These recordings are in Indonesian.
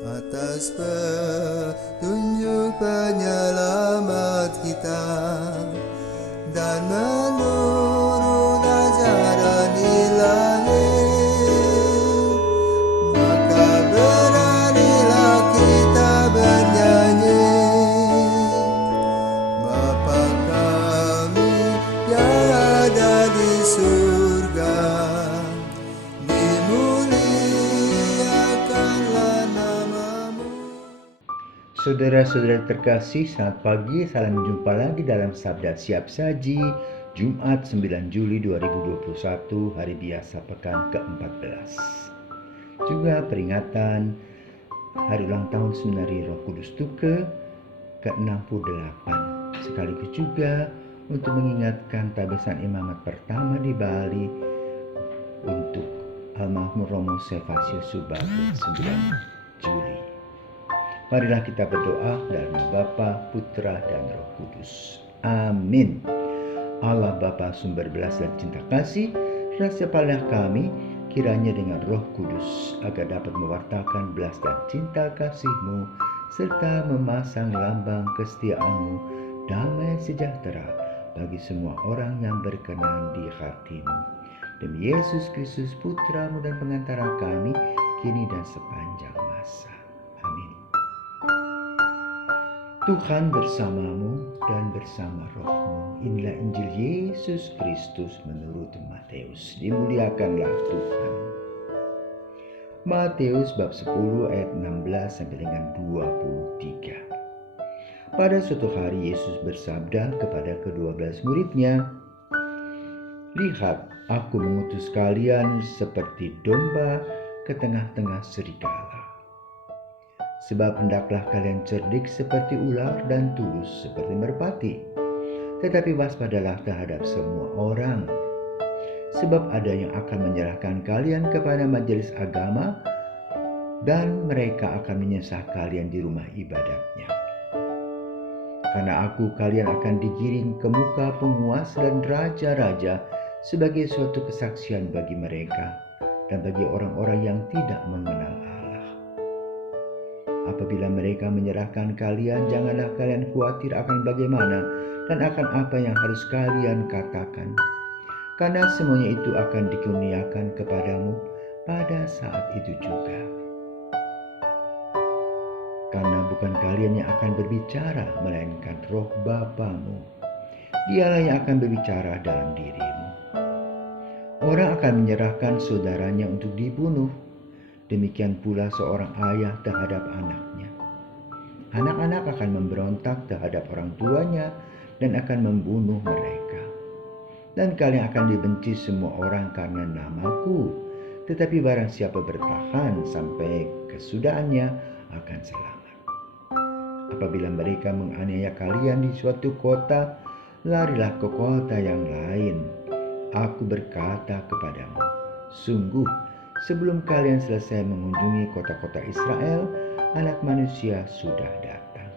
atas petunjuk penyelamat kita dan menurut ajaran ilahi, maka beranilah kita bernyanyi, Bapa kami yang ada di surga, dimuliakanlah namamu. Saudara-saudara terkasih, selamat pagi, salam jumpa lagi dalam Sabda Siap Saji, Jumat 9 Juli 2021, hari biasa pekan ke-14. Juga peringatan hari ulang tahun Seminari Roh Kudus Tuke ke-68. Sekaligus juga untuk mengingatkan tabisan imamat pertama di Bali untuk almarhum Romo Servasius Subagio 9 Juli. Marilah kita berdoa dalam nama Bapa, Putra, dan Roh Kudus. Amin. Allah Bapa sumber belas dan cinta kasih, rasakanlah kami kiranya dengan Roh Kudus agar dapat mewartakan belas dan cinta kasih-Mu serta memasang lambang kesetiaan-Mu, damai sejahtera bagi semua orang yang berkenan di hati-Mu. Demi Yesus Kristus Putra-Mu dan pengantara kami, kini dan sepanjang masa. Amin. Tuhan bersamamu dan bersama rohmu. Inilah Injil Yesus Kristus menurut Matius. Dimuliakanlah Tuhan. Matius bab 10 ayat 16 sampai dengan 23. Pada suatu hari Yesus bersabda kepada ke-12 muridnya, "Lihat, aku mengutus kalian seperti domba ke tengah-tengah serigala. Sebab hendaklah kalian cerdik seperti ular dan tulus seperti merpati. Tetapi waspadalah terhadap semua orang. Sebab ada yang akan menyerahkan kalian kepada majelis agama, dan mereka akan menyesah kalian di rumah ibadatnya. Karena aku, kalian akan digiring ke muka penguasa dan raja-raja sebagai suatu kesaksian bagi mereka dan bagi orang-orang yang tidak mengenal Allah. Apabila mereka menyerahkan kalian, janganlah kalian khawatir akan bagaimana dan akan apa yang harus kalian katakan. Karena semuanya itu akan dikurniakan kepadamu pada saat itu juga. Karena bukan kalian yang akan berbicara, melainkan Roh Bapamu. Dialah yang akan berbicara dalam dirimu. Orang akan menyerahkan saudaranya untuk dibunuh. Demikian pula seorang ayah terhadap anaknya. Anak-anak akan memberontak terhadap orang tuanya dan akan membunuh mereka. Dan kalian akan dibenci semua orang karena namaku. Tetapi barang siapa bertahan sampai kesudahannya akan selamat. Apabila mereka menganiaya kalian di suatu kota, larilah ke kota yang lain. Aku berkata kepadamu, sungguh, sebelum kalian selesai mengunjungi kota-kota Israel, Anak Manusia sudah datang.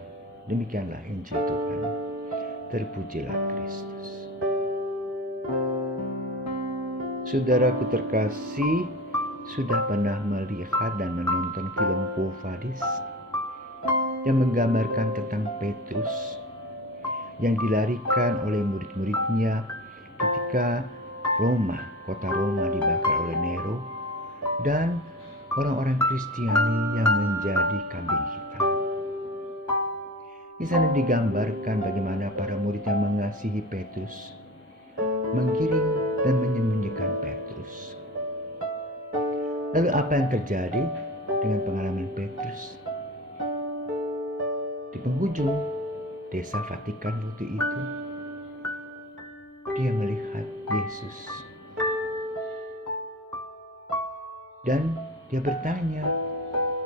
Demikianlah Injil Tuhan. Terpujilah Kristus. Saudaraku terkasih, sudah pernah melihat dan menonton film Quo Vadis yang menggambarkan tentang Petrus yang dilarikan oleh murid-muridnya ketika kota Roma dibakar oleh Nero, dan orang-orang Kristiani yang menjadi kambing hitam. Di sana digambarkan bagaimana para murid yang mengasihi Petrus menggiring dan menyembunyikan Petrus. Lalu apa yang terjadi dengan pengalaman Petrus? Di penghujung desa Vatikan waktu itu, dia melihat Yesus. Dan dia bertanya,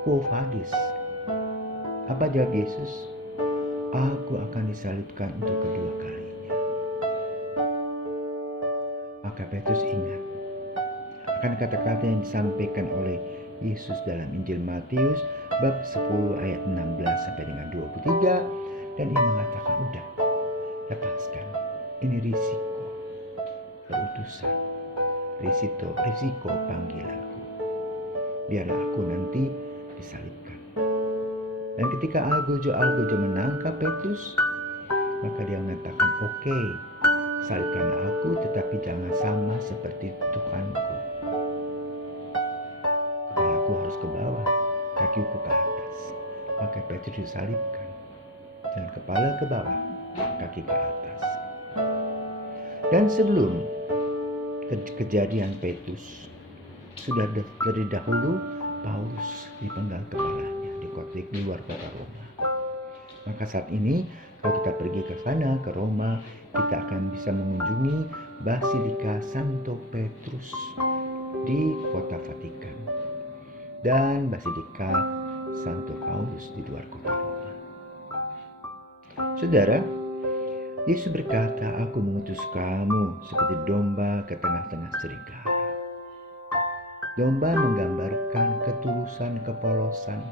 "Quo vadis?" Apa jawab Yesus? "Aku akan disalibkan untuk kedua kalinya." Maka Petrus ingat akan kata-kata yang disampaikan oleh Yesus dalam Injil Matius bab 10 ayat 16 sampai dengan 23, dan ia mengatakan, "Udah, lepaskan. Ini risiko perutusan, risiko panggilanku. Biarlah aku nanti disalibkan." Dan ketika Algojo menangkap Petrus, maka dia mengatakan, "Oke, salibkan aku, tetapi jangan sama seperti Tuhanku. Kepalaku harus ke bawah, kakiku ke atas." Maka Petrus disalibkan, dan kepala ke bawah, kaki ke atas. Dan sebelum kejadian Petrus, sudah dari dahulu Paulus dipenggal kepalanya di luar kota Roma. Maka saat ini kalau kita pergi ke sana, ke Roma, kita akan bisa mengunjungi Basilika Santo Petrus di kota Vatikan dan Basilika Santo Paulus di luar kota Roma. Saudara, Yesus berkata, "Aku mengutus kamu seperti domba ke tengah-tengah serigala." Domba menggambarkan ketulusan, kepolosan,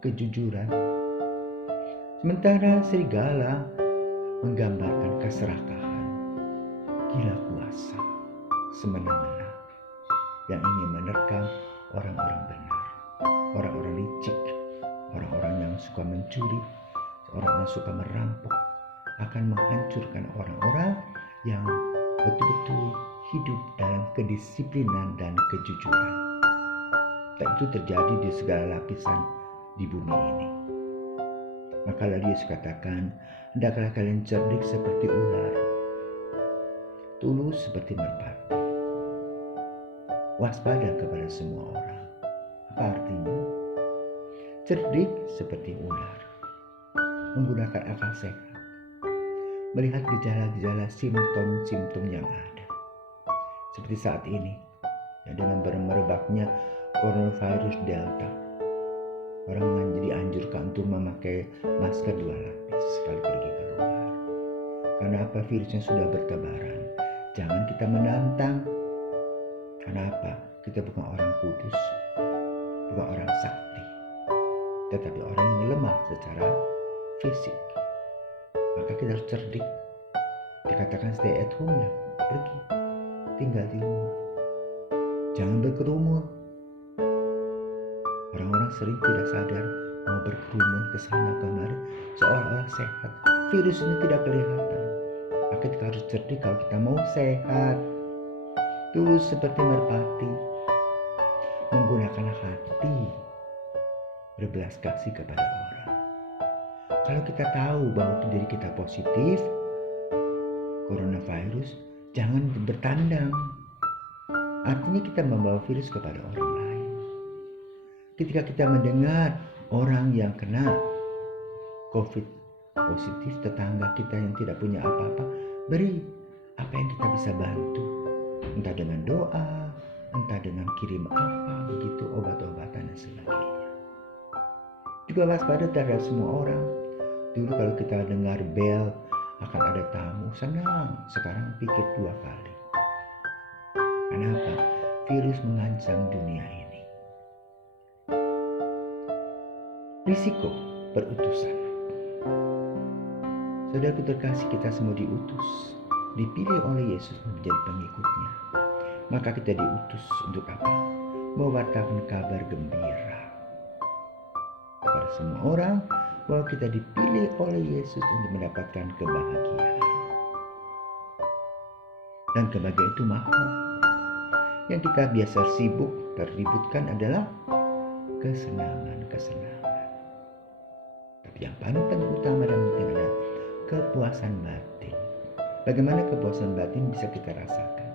kejujuran. Sementara serigala menggambarkan keserakahan, gila kuasa, semena-mena yang ingin menerkam orang-orang benar, orang-orang licik, orang-orang yang suka mencuri, orang-orang suka merampok, akan menghancurkan orang-orang yang betul-betul hidup dalam kedisiplinan dan kejujuran. Dan itu terjadi di segala lapisan di bumi ini. Maka lalu Yesus katakan, "Hendaklah kalian cerdik seperti ular, tulus seperti merpati, waspada kepada semua orang." Apa artinya? Cerdik seperti ular, menggunakan akal sehat, melihat gejala-gejala, simptom-simptom yang ada. Seperti saat ini, dengan merebaknya coronavirus Delta, orang dianjurkan untuk memakai masker 2 lapis sekali pergi keluar. Karena apa? Virusnya sudah bertebaran. Jangan kita menantang. Karena apa? Kita bukan orang kudus, bukan orang sakti, tetapi orang yang lemah secara fisik. Maka kita harus cerdik. Dikatakan stay at home, ya pergi, tinggal di rumah, jangan berkerumun. Orang-orang sering tidak sadar mau berkerumun ke sana kemari seolah-olah sehat. Virus ini tidak kelihatan. Maka kita harus cerdik kalau kita mau sehat. Tulus seperti merpati, menggunakan hati, berbelas kasih kepada orang. Kalau kita tahu bahwa diri kita positif coronavirus, jangan bertandang. Artinya kita membawa virus kepada orang lain. Ketika kita mendengar orang yang kena COVID positif, tetangga kita yang tidak punya apa-apa, beri apa yang kita bisa bantu. Entah dengan doa, entah dengan kirim apa, begitu, obat-obatan dan sebagainya. Juga waspada terhadap semua orang. Dulu kalau kita dengar bel akan ada tamu, senang. Sekarang pikir 2 kali. Kenapa? Virus mengancam dunia ini. Risiko perutusan. Saudaraku terkasih, kita semua diutus, dipilih oleh Yesus menjadi pengikutnya. Maka kita diutus untuk apa? Mewartakan kabar gembira kepada semua orang bahwa kita dipilih oleh Yesus untuk mendapatkan kebahagiaan. Dan kebahagiaan itu mahal. Yang kita biasa sibuk terributkan adalah kesenangan. Tapi yang paling utama dan penting adalah kepuasan batin. Bagaimana kepuasan batin bisa kita rasakan?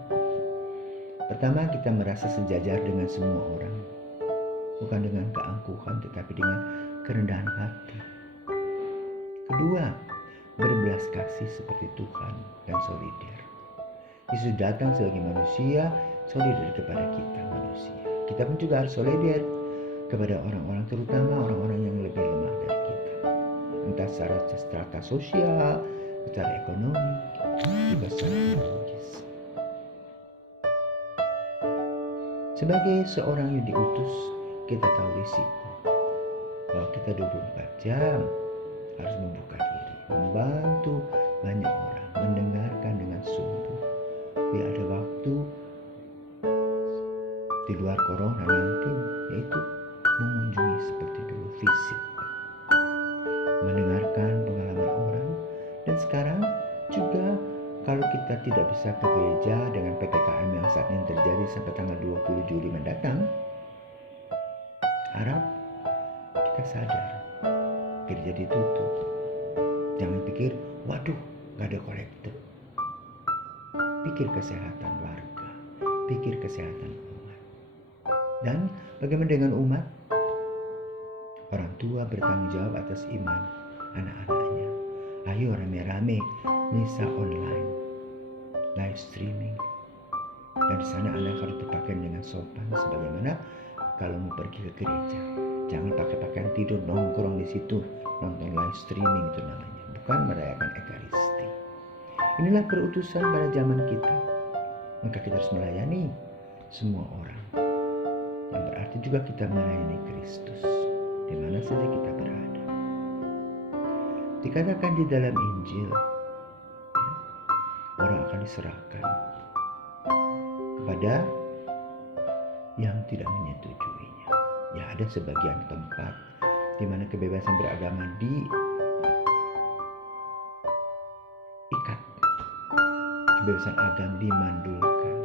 Pertama, kita merasa sejajar dengan semua orang. Bukan dengan keangkuhan, tetapi dengan kerendahan hati. Kedua, berbelas kasih seperti Tuhan dan solider. Yesus datang sebagai manusia, solider kepada kita manusia. Kita pun juga harus solider kepada orang-orang, terutama orang-orang yang lebih lemah dari kita. Entah secara strata sosial, secara ekonomi, juga secara biologis. Sebagai seorang yang diutus, kita tahu risiko bahwa kita 24 jam harus membuka diri, membantu banyak orang, mendengarkan dengan sungguh. Biar ada waktu di luar corona nanti, yaitu mengunjungi seperti dulu, fisik. kita tidak bisa ke gereja dengan PPKM yang saat ini terjadi sampai tanggal 20 Juli mendatang, harap kita sadar gereja ditutup. Jangan pikir, waduh, gak ada kolektor. Pikir kesehatan warga, pikir kesehatan umat. Dan bagaimana dengan umat? Orang tua bertanggung jawab atas iman anak-anaknya. Ayo rame-rame misa online, live streaming. Dan di sana anak harus berpakaian dengan sopan sebagaimana kalau mau pergi ke gereja. Jangan pakai pakaian tidur nongkrong di situ, nonton live streaming itu namanya, bukan merayakan Ekaristi. Inilah perutusan pada zaman kita. Maka kita harus melayani semua orang. Yang berarti juga kita melayani Kristus di mana saja kita berada. Dikatakan di dalam Injil, orang akan diserahkan kepada yang tidak menyetujuinya. Ya, ada sebagian tempat di mana kebebasan beragama diikat, kebebasan agama dimandulkan.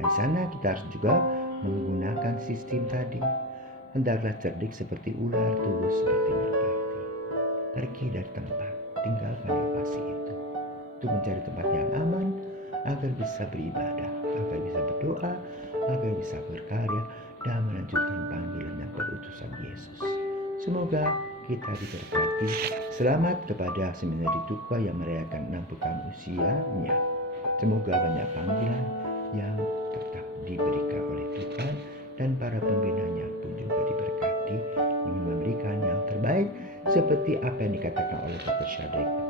Nah, di sana kita harus juga menggunakan sistem tadi. Hendaklah cerdik seperti ular, tulus seperti merpati. Pergi dari tempat, tinggalkan lokasi itu untuk mencari tempat yang aman agar bisa beribadah, agar bisa berdoa, agar bisa berkarya dan melanjutkan panggilan dan perutusan Yesus. Semoga kita diberkati. Selamat kepada Seminari Tukwa yang merayakan 60 tahun usianya. Semoga banyak panggilan yang tetap diberikan oleh Tuhan dan para pembinanya pun juga diberkati dengan memberikan yang terbaik seperti apa yang dikatakan oleh Dr. Shadrach.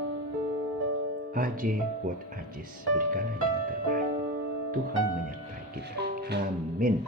Aje buat Ajis, berikanlah yang terbaik. Tuhan menyertai kita. Amin.